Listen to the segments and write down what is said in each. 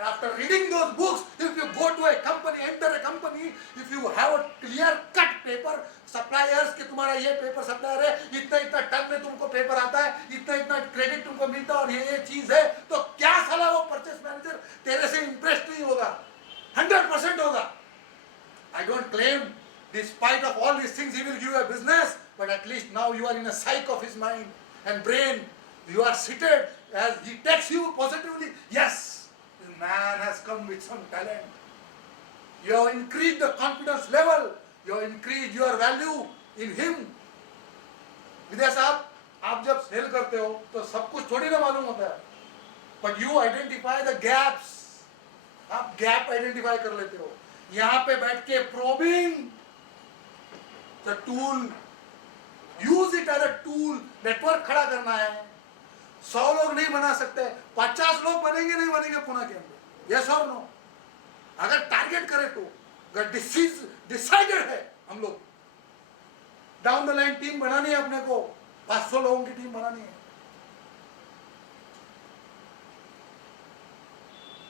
And after reading those books, if you go to a company, enter a company, if you have a clear-cut paper, suppliers कि तुम्हारा ये paper supplier है, इतना इतना ton में तुमको पेपर आता है, इतना इतना क्रेडिट तुमको मिलता है और ये चीज है, तो क्या साला वो परचेस मैनेजर तेरे से इंप्रेस नहीं होगा? 100% होगा. I don't claim, despite of all these things, he will give you a business, but at least now you are in a psyche of his mind and brain. You are seated as he takes you positively. Yes, this man has come with some talent. You have increased the confidence level. You have increased your value in him. विद्या साहब, आप जब cell करते हो तो सब कुछ थोड़ी ना मालूम होता है. But you identify the gaps. आप गैप आइडेंटिफाई कर लेते हो. यहाँ पे बैठ के probing the tool. Use it as a tool. Network खड़ा करना है. 100 लोग नहीं बना सकते, 50 लोग बनेंगे नहीं बनेंगे पुणे के अंदर. यस और नो? अगर टारगेट करे तो, अगर डिसाइडेड है हम लोग डाउन द लाइन टीम बनानी है, अपने को 500 लोगों की टीम बनानी है.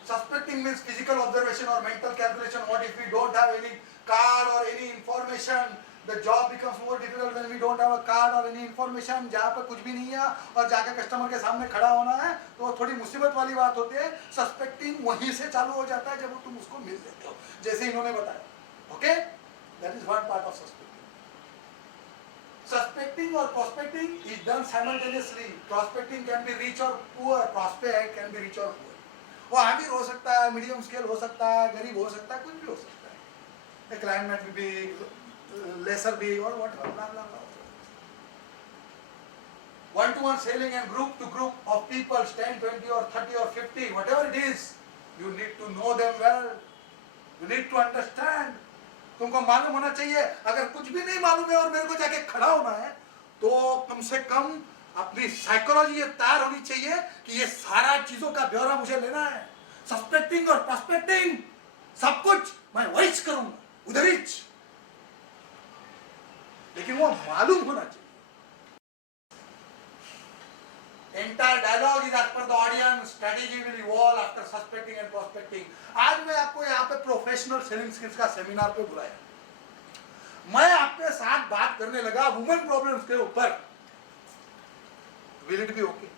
Suspecting means physical observation or mental calculation. What if we don't have any card or any information? The job becomes more difficult when we don't have a card or any information. जहाँ पर कुछ भी नहीं है और जाकर customer के सामने खड़ा होना है, तो थोड़ी मुसीबत वाली बात होती है. सस्पेक्टिंग वहीं से चालू हो जाता है जब तुम उसको मिल लेते हो, जैसे इन्होंने बताया. Okay, that is one part of suspecting. Suspecting or prospecting is done simultaneously. Prospecting can be rich or poor. Prospect can be rich or poor. वो अमीर हो सकता है, मीडियम स्केल हो सकता है, गरीब हो सकता है, कुछ भी हो सकता है. A client might be lesser big or whatever. Blah, blah, blah. One-to-one selling and group-to-group of people, 10, 20 or 30 or 50, whatever it is, you need to know them well. You need to understand. तुमको मालूम होना चाहिए. अगर कुछ भी नहीं मालूम है और मेरे को जाके खड़ा होना है, तो कम से कम अपनी साइकोलॉजी ये तैयार होनी चाहिए कि ये सारा चीजों का ब्यौरा मुझे लेना है. सस्पेक्टिंग और प्रॉस्पेक्टिंग सब कुछ मैं वही करूंगा, उधर ही. लेकिन वो मालूम होना चाहिए. Entire dialogue is as per the audience. Strategy will evolve after suspecting and prospecting. आज मैं आपको यहाँ पे प्रोफेशनल सेलिंग स्किल्स का सेमिनार पे बुलाया. मैं आपके साथ बात करने लगा वुमेन प्रॉब्लम्स के ऊपर. Will it be okay?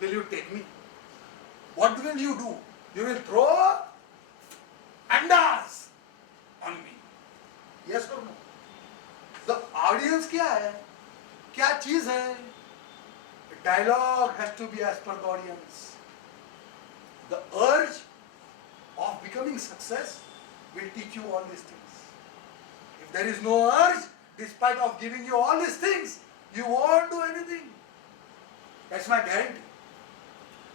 Will you take me? What will you do? You will throw andas on me. Yes or no? The audience क्या है? क्या चीज है? The dialogue has to be as per the audience. The urge of becoming success will teach you all these things. If there is no urge, despite of giving you all these things, you won't do anything. That's my guarantee.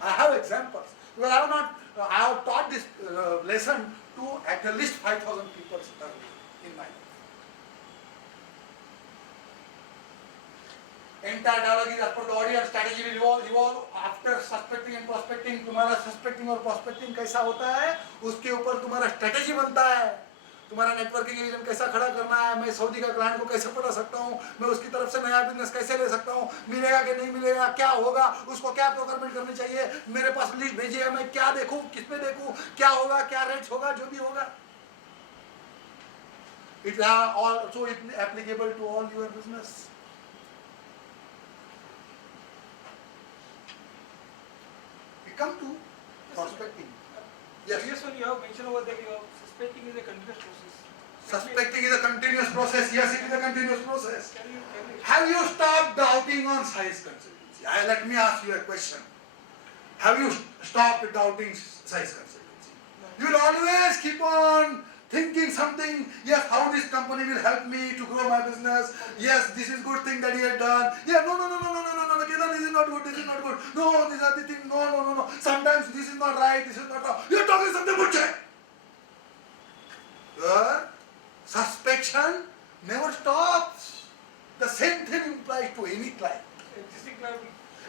I have examples. Because I have taught this lesson to at least 5,000 people in my life. Entire dialogue is as per the audience. Strategy will evolve after suspecting and prospecting. तुम्हारा suspecting और prospecting कैसा होता है, उसके ऊपर तुम्हारा strategy बनता है. तुम्हारा नेटवर्किंग एजेंट कैसा खड़ा करना है, मैं सऊदी का क्लाइंट को कैसे पटा सकता हूँ, मैं उसकी तरफ से नया बिजनेस कैसे ले सकता हूँ, मिलेगा कि नहीं मिलेगा, क्या होगा, उसको क्या प्रोक्योरमेंट करनी चाहिए, मेरे पास लिस्ट भेजिए है, मैं क्या देखूँ, किस पे देखूँ, क्या होगा, क्या रेट्स होगा, जो भी होगा. It also applicable to all your business. We come to prospecting. Yes. Yes, sir, you have mentioned over there, suspecting is a continuous process. Suspecting is a continuous process. Yes, it is a continuous process. Can you Have you stopped doubting on size consultancy? Let me ask you a question. Have you stopped doubting size consultancy? You will always keep on thinking something. Yes, how this company will help me to grow my business. Yes, this is good thing that he had done. Yeah, no. This is not good. This is not good. No, these are the things. No. Sometimes this is not right. This is not wrong. You are talking something bullshit. Your suspicion never stops. The same thing implies to any client. existing client?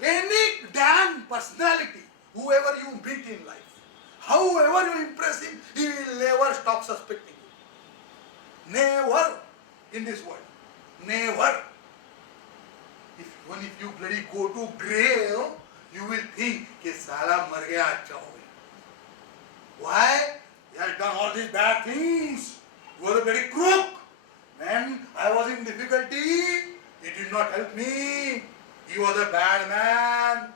Any damn personality, whoever you meet in life, however you impress him, he will never stop suspecting you. Never in this world. Never. Even if you bloody go to grave, you will think कि साला मर गया अच्छा हो गया. all these bad things. You was a very crook. When I was in difficulty, he did not help me. He was a bad man.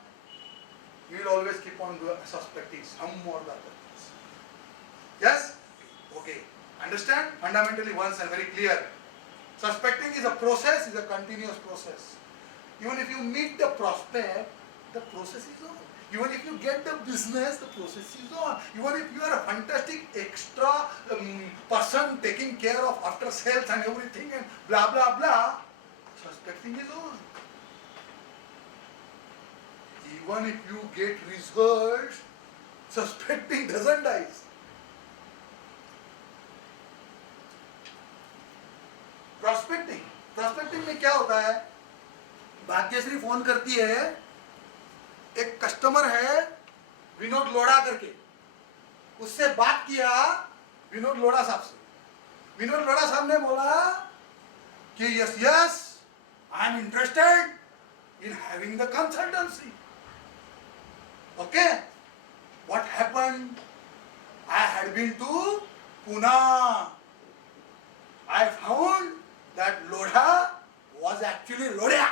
You will always keep on suspecting some or the other things. Yes? Okay. Understand? Fundamentally once and very clear. Suspecting is a process, is a continuous process. Even if you meet the prospect, the process is on. Even if you get the business, the process is on. Even if you are a fantastic extra person taking care of after sales and everything and blah blah blah, suspecting is on. Even if you get results, suspecting doesn't die. Prospecting में क्या होता है? Bhagyashree phone करती है, एक customer है विनोद लोढ़ा करके, उससे बात किया विनोद लोढ़ा साहब से. विनोद लोढ़ा साहब ने बोला कि yes yes I am interested in having the consultancy. Okay, what happened? I had been to Pune. I found that Lodha was actually Lodha.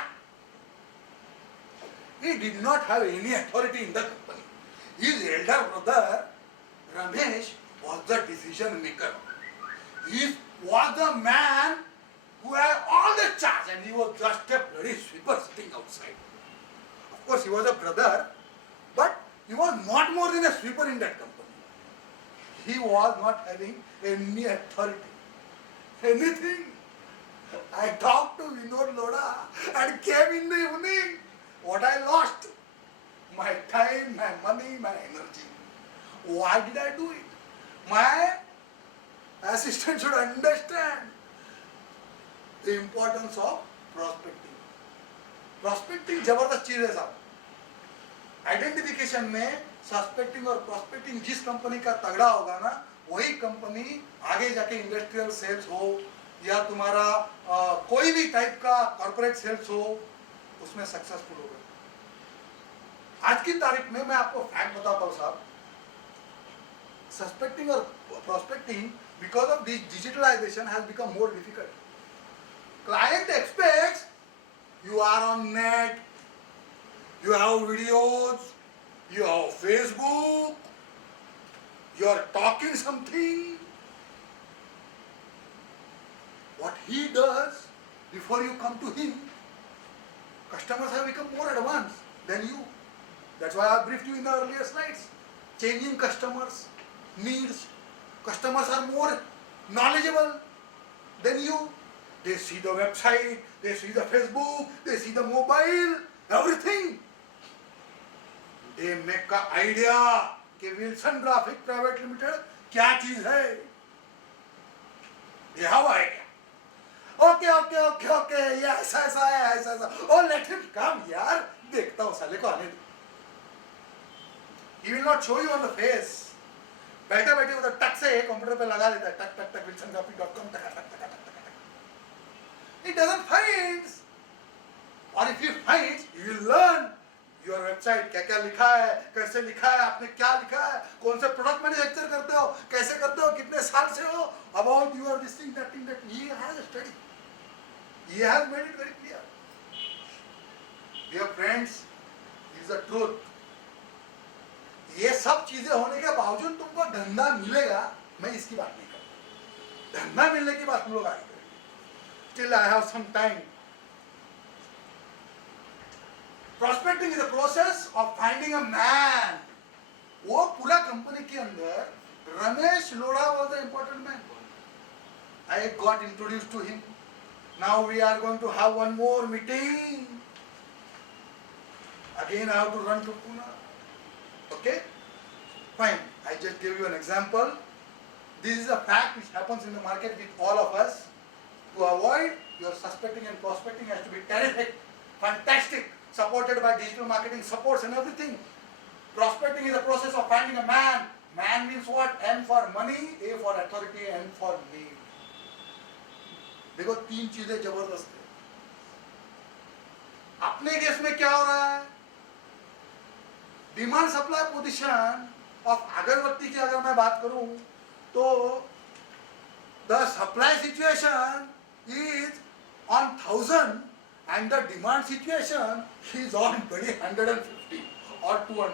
He did not have any authority in the company. His elder brother Ramesh was the decision maker. He was the man who had all the charge and he was just a bloody sweeper sitting outside. Of course he was a brother, but he was not more than a sweeper in that company. He was not having any authority. Anything. I talked to Vinod Loda and came in the evening. What I lost? My time, my money, my energy. Why did I do it? My assistant should understand the importance of prospecting. Prospecting जबरदस्त चीज है साहब. Identification में suspecting और prospecting जिस company का तगड़ा होगा ना, वही कंपनी आगे जाके इंडस्ट्रियल सेल्स हो या तुम्हारा कोई भी टाइप का कॉर्पोरेट सेल्स हो, उसमें सक्सेसफुल होगा. आज की तारीख में मैं आपको फैक्ट बताता हूं साहब, सस्पेक्टिंग और prospecting because of this digitalisation has become more difficult. Client expects you are on net, you have videos, you have Facebook, you are talking something. What he does before you come to him, customers have become more advanced than you. That's why I briefed you in the earlier slides. Changing customers' needs. Customers are more knowledgeable than you. They see the website, they see the Facebook, they see the mobile, everything. They make an idea कि Wilson graphic private limited क्या चीज है. They have idea. Okay, ये ऐसा है. Oh, let him come यार, देखता हूँ साले को आने दो. He will not show you on the face. बैठे बैठे उधर टक से कंप्यूटर पे लगा देता है, टक wilsongraphic.com टक. He doesn't find. Or if he finds, he will learn. Your website क्या क्या लिखा है, कैसे लिखा है, आपने क्या लिखा है, कौन से प्रोडक्ट मैन्युफैक्चर करते हो, कैसे करते हो, कितने साल से हो, about your this thing that thing that he has study, he has made it very clear. Dear friends, is the truth. ये सब चीजें होने के बावजूद तुमको धंधा मिलेगा, मैं इसकी बात नहीं करता. धंधा मिलने की बात तुम लोग आगे करेंगे. Still I have some time. Prospecting is a process of finding a man. वो पूरा कंपनी के अंदर Ramesh Lodha was the important man. I got introduced to him. Now we are going to have one more meeting. Again I have to run to Pune. Okay? Fine. I just gave you an example. This is a fact which happens in the market with all of us. To avoid your suspecting and prospecting has to be terrific, fantastic. Supported by digital marketing supports and everything. Prospecting is a process of finding a man. Man means what? M for money, A for authority, N for need. देखो तीन चीजें जबरदस्त है. अपने case में क्या हो रहा है? डिमांड सप्लाई पोजीशन ऑफ अगरबत्ती की अगर मैं बात करूं, तो the supply situation is on 1000 and the demand situation is on 150 or 200.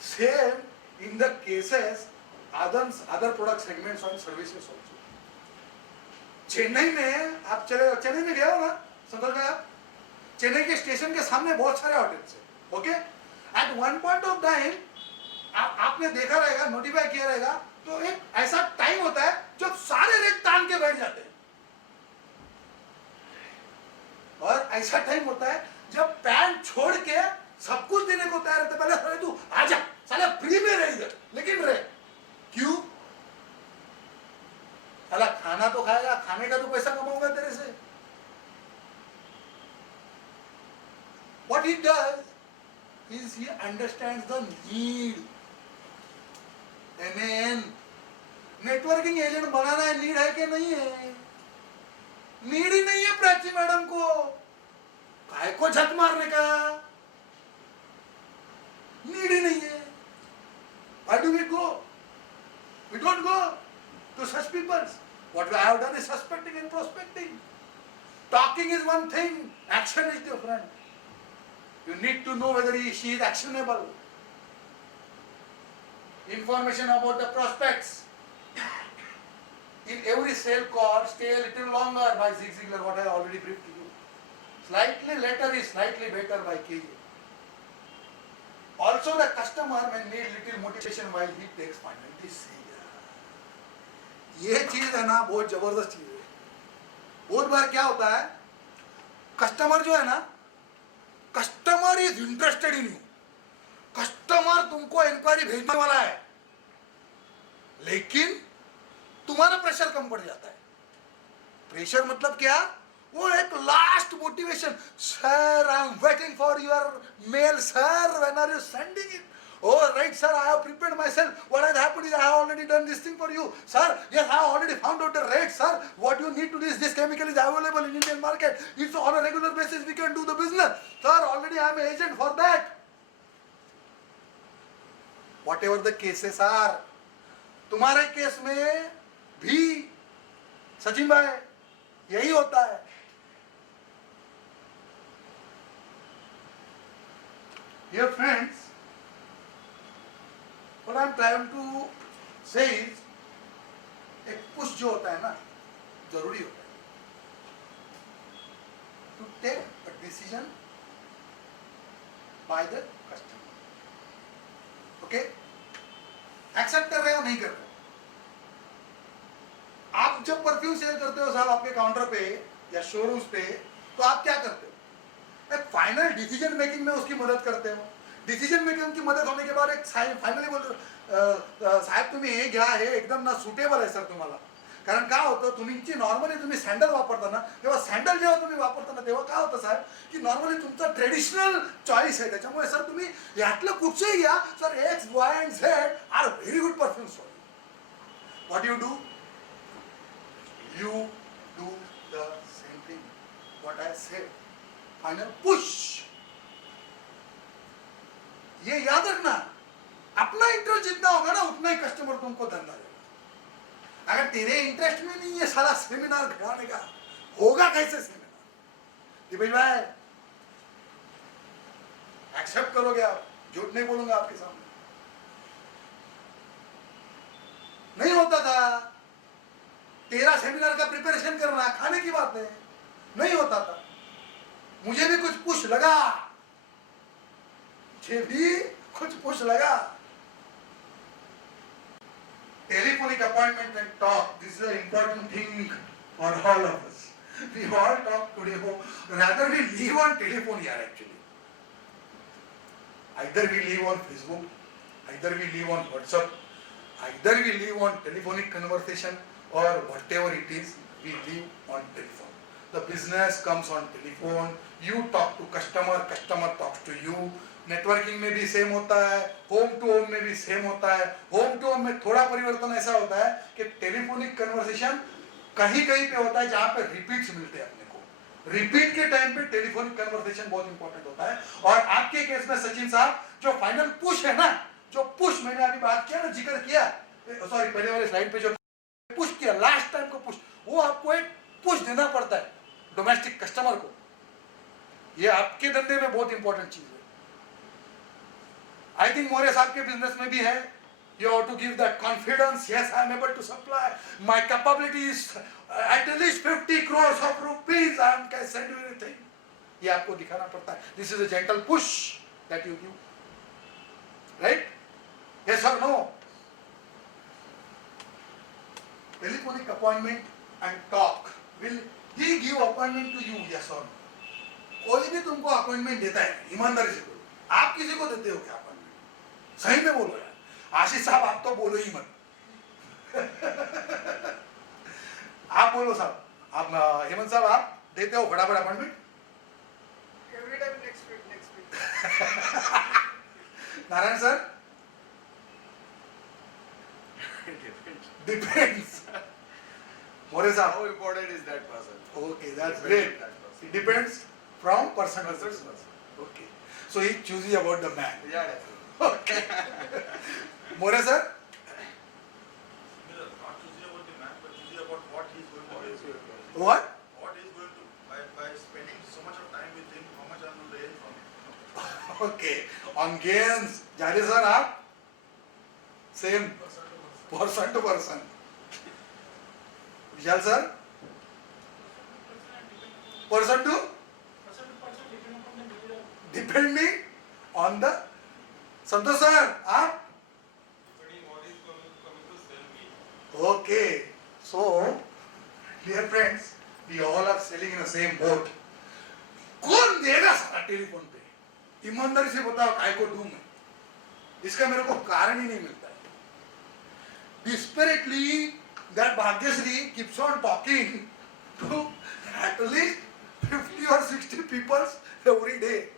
Same in the cases other product segments and services also. Chennai में आप चेन्नई में गए हो ना, समझ गए आप? चेन्नई के स्टेशन के सामने बहुत सारे होटल्स है, okay? At one point of time आपने देखा रहेगा, नोटिफाई किया रहेगा, तो एक ऐसा टाइम होता है जब सारे रेट तान के बैठ जाते हैं, और ऐसा टाइम होता है जब पैन छोड़ के सब कुछ देने को तैयार रहते, पहले साले तू आजा, साले फ्री में रह इधर, लेकिन रहे क्यों? साला खाना तो खाएगा, खाने का तो पैसा कमाऊंगा तेरे से. What he does is he understands the need. MAN networking agent बनाना है, नीड है कि नहीं है? नीड ही नहीं है प्राची मैडम को, काय को झक मारने का? नीड ही नहीं है. Why do we go? We don't go to such people. What we have done is suspecting and prospecting. Talking is one thing, action is different. You need to know whether she is actionable. Information about the prospects. In every sale call, stay a little longer by Zig Ziglar, what I already briefed to you. Slightly later is slightly better by KJ. Also the customer may need little motivation while he takes final decision. ये चीज है ना, बहुत जबरदस्त चीज है. बहुत बार क्या होता है, कस्टमर जो है ना, customer is interested in you, customer तुमको इंक्वायरी भेजने वाला है, लेकिन तुम्हारा प्रेशर कम पड़ जाता है. प्रेशर मतलब क्या? वो एक last motivation. Sir I am waiting for your mail sir, when are you sending it? Oh right sir, I have prepared myself. What has happened is I have already done this thing for you. Sir, yes, I have already found out the rate. Sir, what you need to do is this chemical is available in Indian market. It's on a regular basis we can do the business. Sir, already I am an agent for that. Whatever the cases are, तुम्हारे case में भी सचिन भाई यही होता है. Dear friends, what I am trying to say is, एक push जो होता है ना, जरूरी होता है to take a decision by the customer. Okay? Accept कर रहे हो नहीं कर रहे हो. आप जब परफ्यूम सेल करते हो साहब आपके काउंटर पे या शोरूम्स पे, तो आप क्या करते हो? एक फाइनल डिसीजन मेकिंग में उसकी मदद करते हो. डिसिजन मेकिंग की मदत होने के बाद एक फायनली बोलतो साहेब तुम्ही हे घ्या, हे एकदम ना सुटेबल आहे सर तुम्हाला. कारण काय होतं, तुमची नॉर्मली तुम्ही सॅन्डल वापरता ना, तेव्हा सॅन्डल जेव्हा तुम्ही वापरता ना, तेव्हा काय होतं साहेब की नॉर्मली तुमचा ट्रेडिशनल चॉईस आहे, त्याच्यामुळे सर तुम्ही यातलं कुठचंही घ्या sir, X Y and Z are very good perfumes for you. What you do? You do the same thing what I said. Final push. ये याद रखना, अपना इंटरेस्ट जितना होगा ना उतना ही कस्टमर तुमको धंधा देगा. अगर तेरे इंटरेस्ट में नहीं है सारा सेमिनार कराने का, होगा कैसे सेमिनार? दिपेश भाई एक्सेप्ट करोगे आप? झूठ नहीं बोलूंगा आपके सामने. नहीं होता था. तेरा सेमिनार का प्रिपरेशन करना खाने की बात है, नहीं होता था. मुझे भी कुछ पुश लगा, मुझे भी कुछ पुश लगा. Telephonic appointment and talk, this is an important thing for all of us. We all talk today, rather we live on telephone here actually. Either we live on Facebook, either we live on WhatsApp, either we live on telephonic conversation, or whatever it is, we live on telephone. The business comes on telephone, you talk to customer, customer talks to you. Networking में भी same होता है, home to home में भी same होता है. Home to home में थोड़ा परिवर्तन ऐसा होता है कि टेलीफोनिक कन्वर्सेशन कहीं कहीं पे होता है जहां पे रिपीट्स मिलते हैं अपने को. रिपीट के टाइम पे टेलीफोनिक कन्वर्सेशन बहुत इंपॉर्टेंट होता है. और आपके केस में सचिन साहब जो फाइनल पुश है ना, जो पुश मैंने अभी बात किया ना, जिक्र किया, सॉरी पहले वाले स्लाइड पे जो पुश किया लास्ट टाइम को पुश, वो आपको एक पुश देना पड़ता है डोमेस्टिक कस्टमर को। ये आपके धंधे में बहुत इंपॉर्टेंट चीज है। आई थिंक मोरे साहब के बिजनेस में भी है। You have to give that confidence. Yes, I am able to supply. My capability is at least 50 crores of rupees. I can send you anything. ये आपको दिखाना पड़ता है. This is a gentle push that you give. Right? Yes or no? Telephonic appointment and talk. Will he give appointment to you? Yes or no? कोई भी तुमको appointment देता है, ईमानदारी से बोलो। आप किसी को देते हो क्या अपॉइंटमेंट? सही में बोलो यार। आशीष साहब आप तो बोलो ही मत। आप बोलो साहब, आप हेमंत साहब आप देते हो फटाफट appointment? Every time next week. Narayan sir? Depends. मोरे साहब? How important is that person? Okay, that's Depends great. on that person. It depends from person to Person. person. Okay. So he chooses about the man. Yeah, definitely. Okay. More sir? Not choosing about the man, but choosing about what he is going to do. What? What he is going to, by spending so much of time with him, how much I will gain from him. Okay. On gains, जादे sir आप? Same. Person to person. Vishal sir? Person to? Depending on the. Santosh sir आप? Okay. So, dear friends, we all are sailing in the same boat. कौन देगा सारा telephone पे? ईमानदारी से बताओ काय को दूं मैं? इसका मेरे को कारण ही नहीं मिलता है. Desperately, that Bhagyasri keeps on talking to at least 50 or 60 people every day.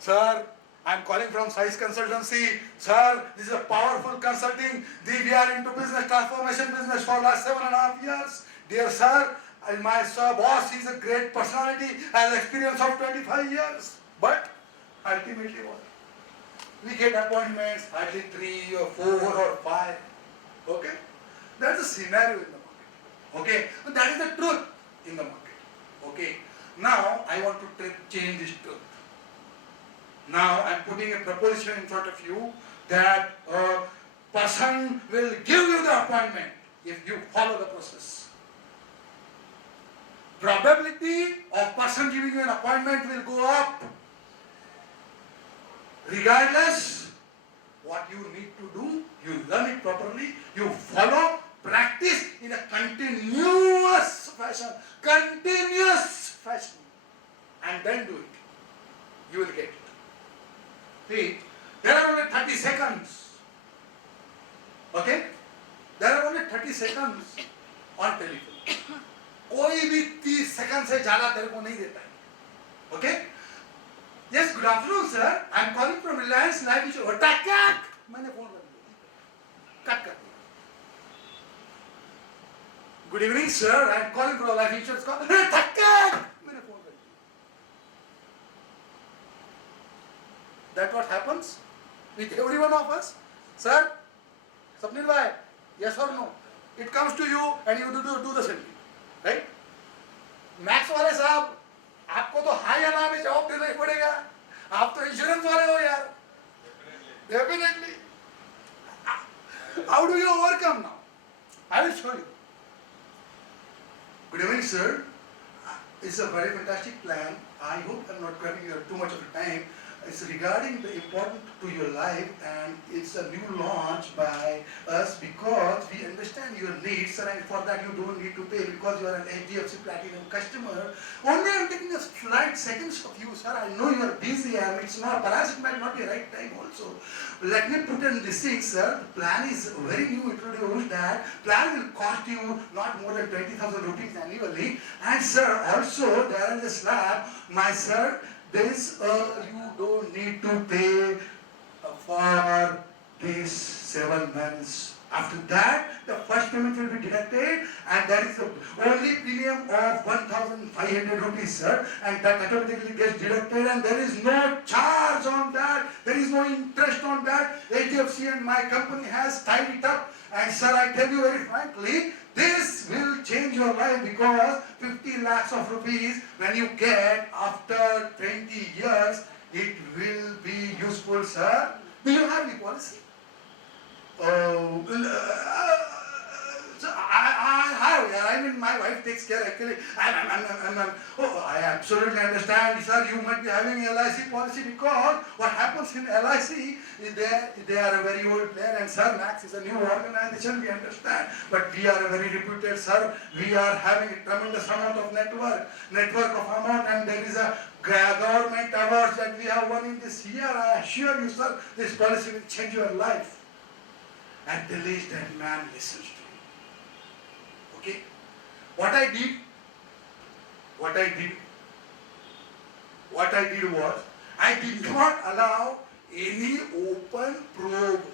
Sir, I am calling from Size Consultancy. Sir, this is a powerful consulting. We are into business transformation business for last 7.5 years. Dear sir, my boss is a great personality, has experience of 25 years. But ultimately what? We get appointments hardly 3 or 4 or 5. Okay? That's the scenario in the market. Okay? But that is the truth in the market. Okay? Now I want to change this truth. Now I am putting a proposition in front of you that a person will give you the appointment if you follow the process. Probability of person giving you an appointment will go up. Regardless what you need to do, you learn it properly, you follow, practice in a continuous fashion, and then do it. You will get it. See, there are only 30 seconds. Okay? There are only 30 seconds on telephone. कोई भी 30 second से ज्यादा तेरे को नहीं देता है. Okay? Yes, good afternoon, sir. I am calling from Reliance Life Insurance. Kak! मैंने फोन कर दिया. कट कर दिया. Good evening, sir. I am calling from Life Insurance. Kak! मैंने फोन कर दिया. That what happens with every one of us? Sir, Sapnil bhai, yes or no? It comes to you and you do the same thing. Right? Max वाले साहब, आपको तो high या ना में जवाब देना ही पड़ेगा. आप तो इंश्योरेंस वाले हो यार. Definitely. How do you overcome now? I will show you. Good evening, sir. It's a very fantastic plan. I hope I'm not grabbing your too much of your time. It's regarding the important to your life, and it's a new launch by us because we understand your needs, and for that you don't need to pay because you are an HDFC Platinum customer. Only I'm taking a slight seconds of you, sir. I know you are busy, and it's not, perhaps it might not be the right time also. Let me put in this thing, sir. The plan is very new introduced. That plan will cost you not more than 20,000 rupees annually. And sir, also there is a slab, my sir. This you don't need to pay for these 7 months. After that, the first payment will be deducted, and that is the only premium of 1,500 rupees, sir. And that automatically gets deducted, and there is no charge on that. There is no interest on that. HDFC and my company has tied it up. And sir, I tell you very frankly, this will change your life, because 50 lakhs of rupees when you get after 20 years, it will be useful, sir. Do you have the policy? So I mean, my wife takes care actually. I absolutely understand, sir. You might be having LIC policy, because what happens in LIC is they are a very old player, and sir, Max is a new organization. We understand, but we are a very reputed, sir. We are having a tremendous amount of network of amount, and there is a government awards that we have won in this year. I assure you, sir, this policy will change your life. At the least that man listens to you. Okay? What I did was, I did not allow any open probe.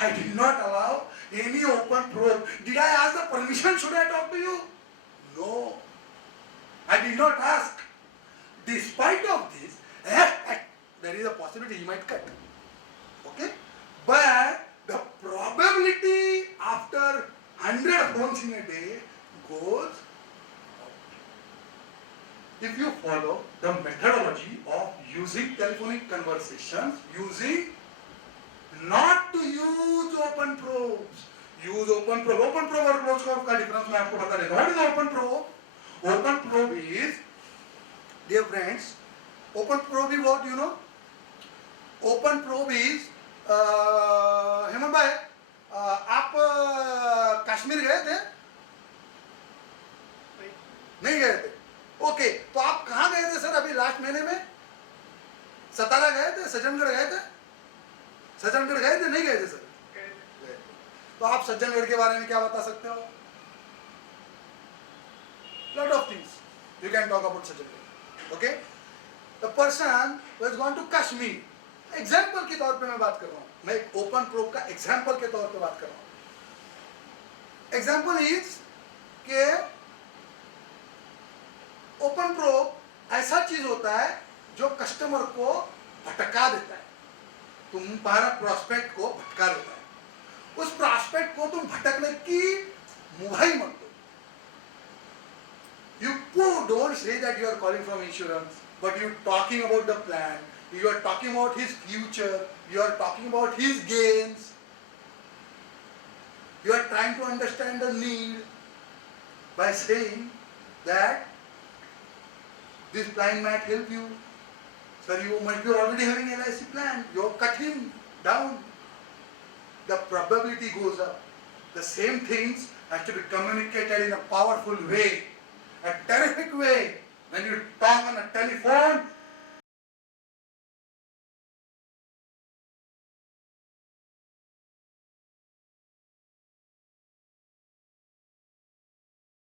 I did not allow any open probe. Did I ask the permission? Should I talk to you? No. I did not ask. Despite of this, there is a possibility he might cut. Okay? But the probability after 100 phones in a day goes up. If you follow the methodology of using telephonic conversations, not to use open probes. Use open probe. Open probe और closed probe का difference मैं आपको बता देता हूँ. What is open probe? Open probe is, dear friends, open probe is what, you know? Open probe is, Hemant भाई, आप कश्मीर गए थे? नहीं गए थे. ओके, तो आप कहाँ गए थे सर अभी लास्ट महीने में? सतारा गए थे? सज्जनगढ़ गए थे? सज्जनगढ़ गए थे? नहीं गए थे सर? तो आप सज्जनगढ़ के बारे में क्या बता सकते हो? Lot of things you can talk about Sajjangarh. Okay? The person who has gone to Kashmir. Example के तौर पे मैं बात कर रहा हूँ. मैं एक ओपन प्रोब का एग्जाम्पल के तौर पे बात कर रहा हूँ. एग्जाम्पल इज के ओपन प्रोब ऐसा चीज होता है जो कस्टमर को भटका देता है. तुम्हारा प्रॉस्पेक्ट को भटका देता है. उस प्रॉस्पेक्ट को तुम भटकने की मुहाई मत दो. You don't say that you are calling from insurance, but you are talking about the plan. You are talking about his future. You are talking about his gains. You are trying to understand the need by saying that this plan might help you. Sir, you might be already having an LIC plan. You have cut him down. The probability goes up. The same things have to be communicated in a powerful way, a terrific way. When you talk on a telephone,